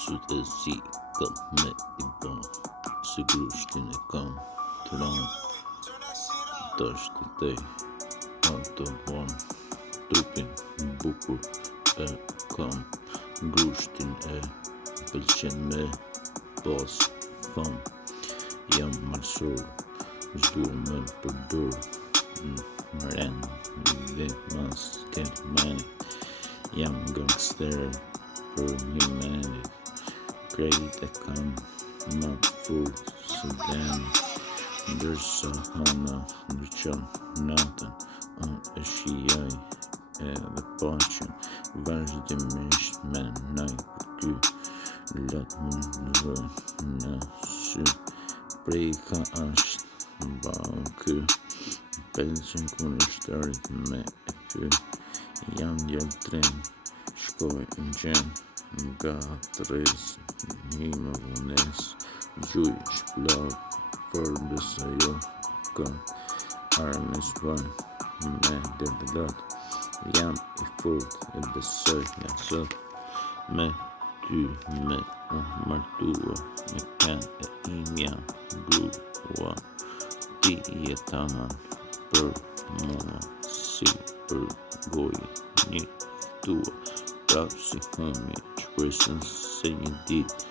Sytë e zi kam me I ban si grushtin e kam të ran tash të tej ato ban trupin bukur e kam grushtin e pëlqen me pas fam jam marsor zdo me përdor ren dhe mas meni jam gangster për një meni krejt e kam ma furt se deni ndërsa hana ndryqon natën unë e shijaj edhe paqen vazhdimisht menaj për ty lat më ndroj në sy prej ka asht bau ky pëlqen kur shtërit me e py jam djall tren shkoj në gjem nga tres një më vunes gjuj shplak për dësa jo ka armes ban me dërdelat jam I furt e besoj nga sot me ty me martua me ken e imja grua ti jetaman për mua si për goj një tua prap si humi shpresën se një dit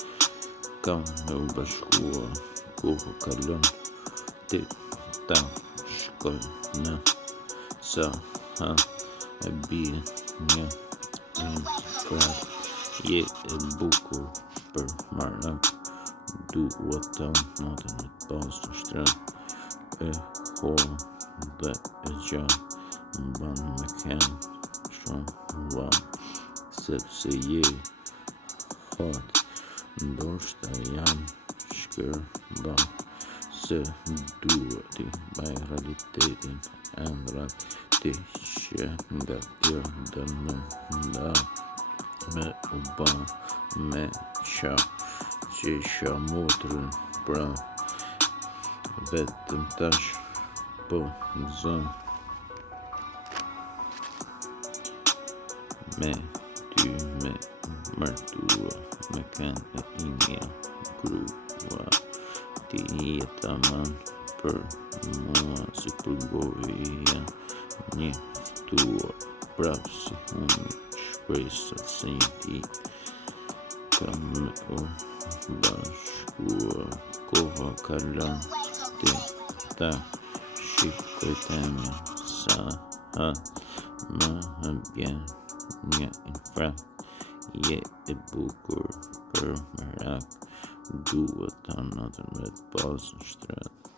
kam me u bashkua koha kalon ti ta shkoj në sa ha e bie një frat je e bukur për marak dua ta natën me pas në shtrat e hoa dhe e gjan ban me ken shumë vam sepse je hot ndoshta jam shkërba se dua ti baj realitetin endrat ti që nga tjër dhe me nda me u ba me qa që isha motrën pra vetëm tash po zon me ty me martua me ken e imja grua ti jetaman për mua si për goja një tua prap si humi shpresat se një dit kam me u bashkua koha kalon ti ta shikoj temja sa më bjen një infra je e bukur për merak dua ta natën me pas në shtrat